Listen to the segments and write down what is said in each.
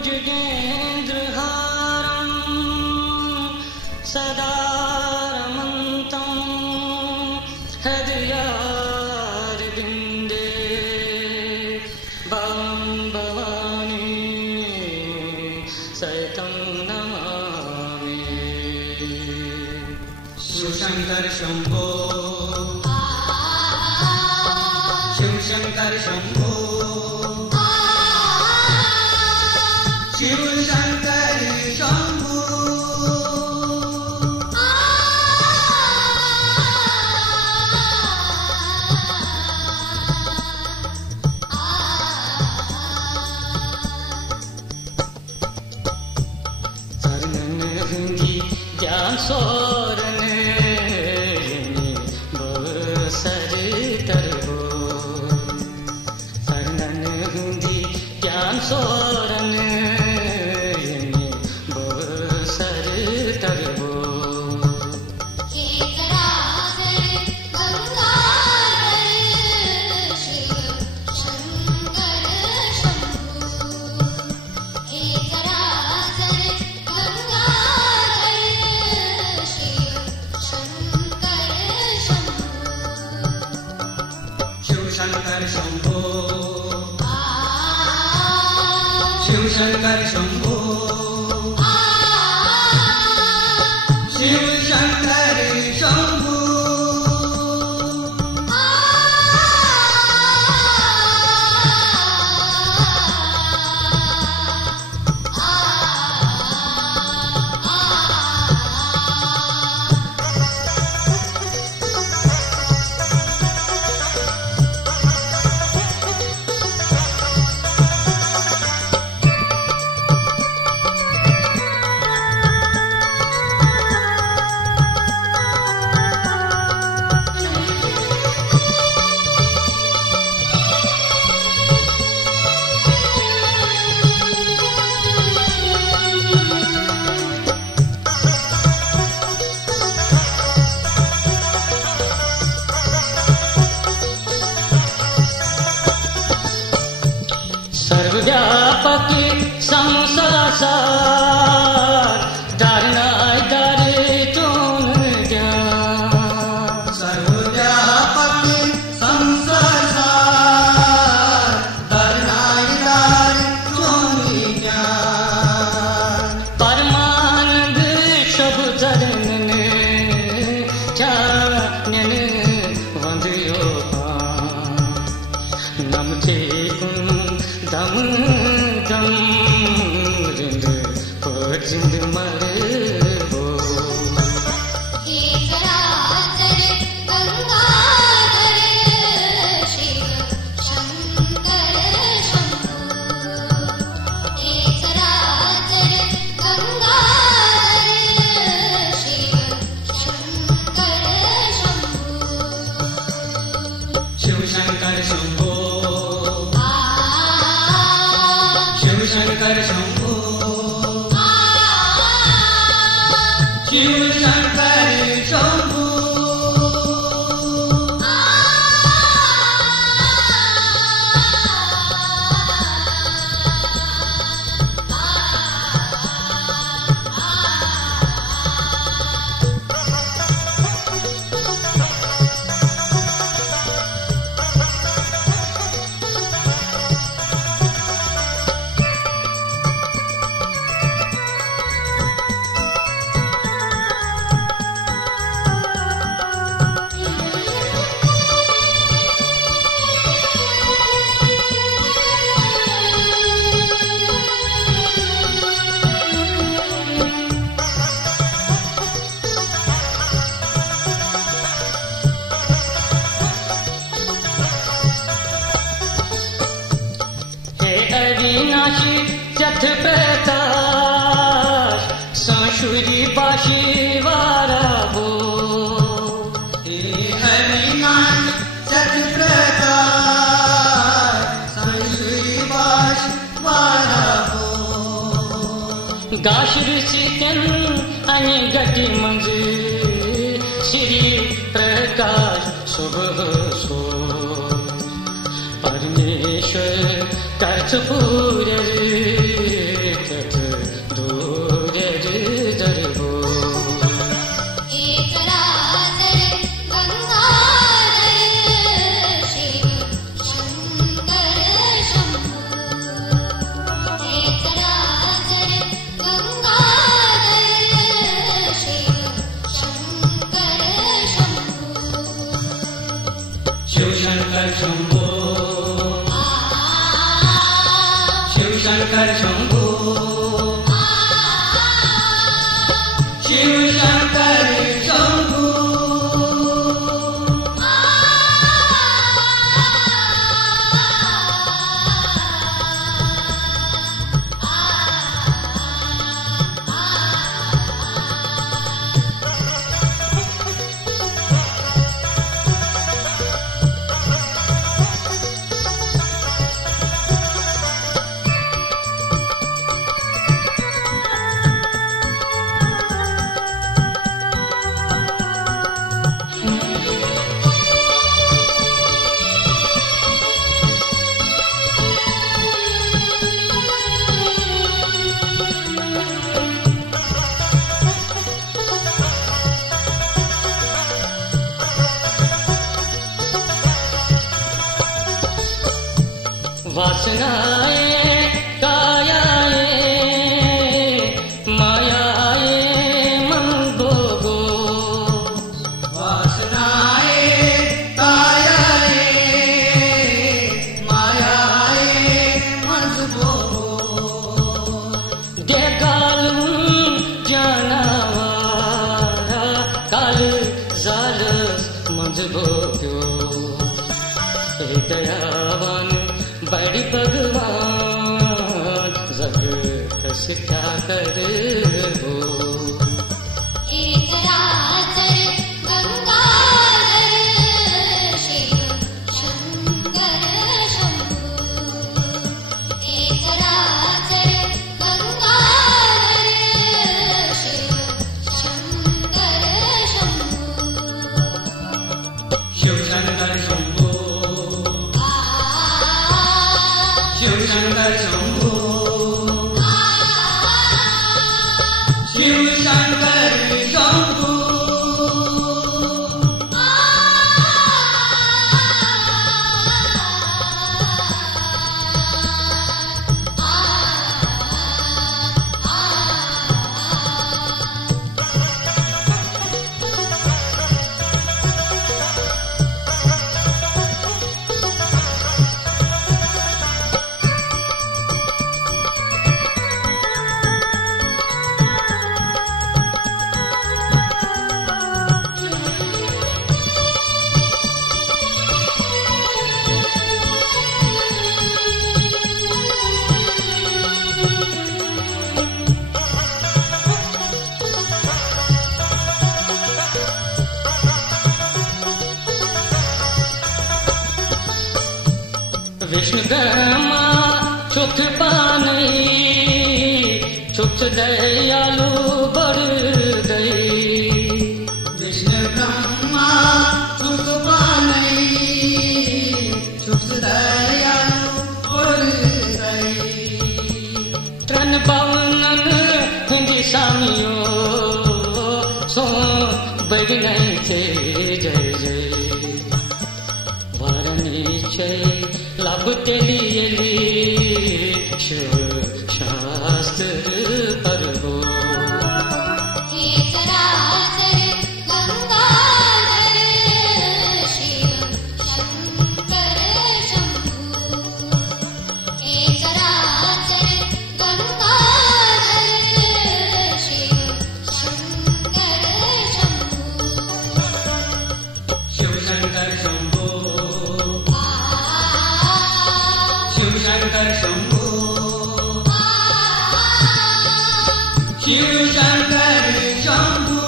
भुजगेन्द्रहारं सदा रमन्तं हृदयारविन्दे भवं भवानी सहितं नमामि। शिवशंकर शंभो, शिवशंकर शंभो, शिवशंकर शंभो। शरणन हुंगी ज्ञान सोरन बसर तरबो, शरणन हुंगी ज्ञान सोरन बसर तरबो। शिवशंकर शंभो, शिवशंकर शंभो, शिवशंकर शंभो। सर्वव्यापक संसार धारणाय दारे तुम ज्ञान, सर्वव्यापक संसार धारणाय दारे तुम ज्ञान। परमानंद शब चरणन चानन वंदयो नमते दम दम रिंद पजिंद मरबो। शिवशंकर शंभो, शिवशंकर शंभो, शिवशंकर शंभो। अविनाशी चथ प्रकाश संशुरी बाशी वाराबो, अविनाश चथ प्रकाश संशुरी बाशी वाराबो। गाशिर सिकन अनि गति मंज श्री प्रकाश सुबह सो परमेश्वर कर्तपूर शंकर शंभो शिव शंकर शंभो वासनाएं कायाएं मायाएं मन भोगो वासनाएं कायाएं मायाएं मन भोगो देगाल जानवारा काल जाल मंज भोग्यो दयावान बड़ी भगवान जग कस क्या कर हो एक रातर गंगाधर शिव शंकर शंभो एक रातर गंगाधर शिव शंकर शंभो शिव शंकर शंभो शिव शंकर शंभो शिव शंकर शंभो विष्णु ब्रह्मा सुख पानी सुख दयालु बढ़ गई विष्णु ब्रह्मा सुख पानी सुख दयालु बढ़ गई त्रन पवनन हिंदी सामियो सो बगनै छे जय जय वारणी छे लाभ तेली शिव शास्त्र पर हो एक रातर गंगाधर शिव शंकर शंभो एक रातर गंगाधर शिव शंकर शंभो शिव शंकर शंभो शिव शंकर शंभो शिव शंकर शंभो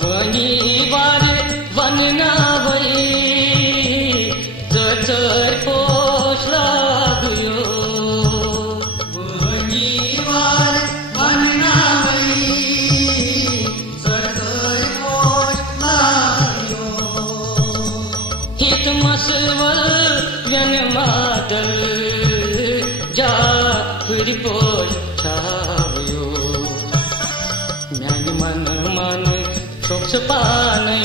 वनी वार वन ना वही मसवल व्यन मादल जाफरी पोष छावयो म्यानी मन मन सोक्ष पानै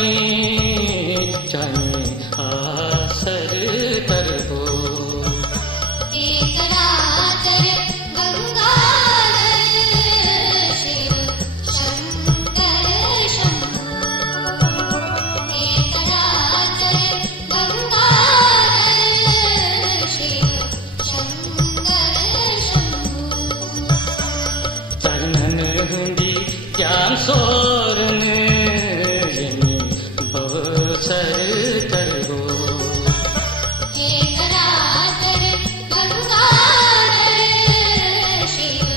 जाने आसर तरबो एकरातर गंगाधर शिव शंकर शंभो एकरातर गंगाधर शिव शंकर शंभो चरणन हुंदी ज्ञान सोरन यनी बवसर तरबो एकरातर गंगाधर शिव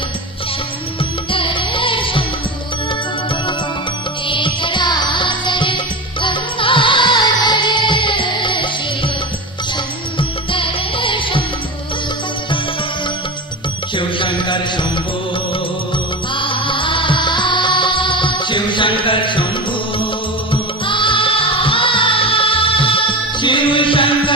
शंकर शंभो एकरातर गंगाधर शिव शंकर शंभो शिव शंकर शंभो शिव शंकर शंभो शिव शंकर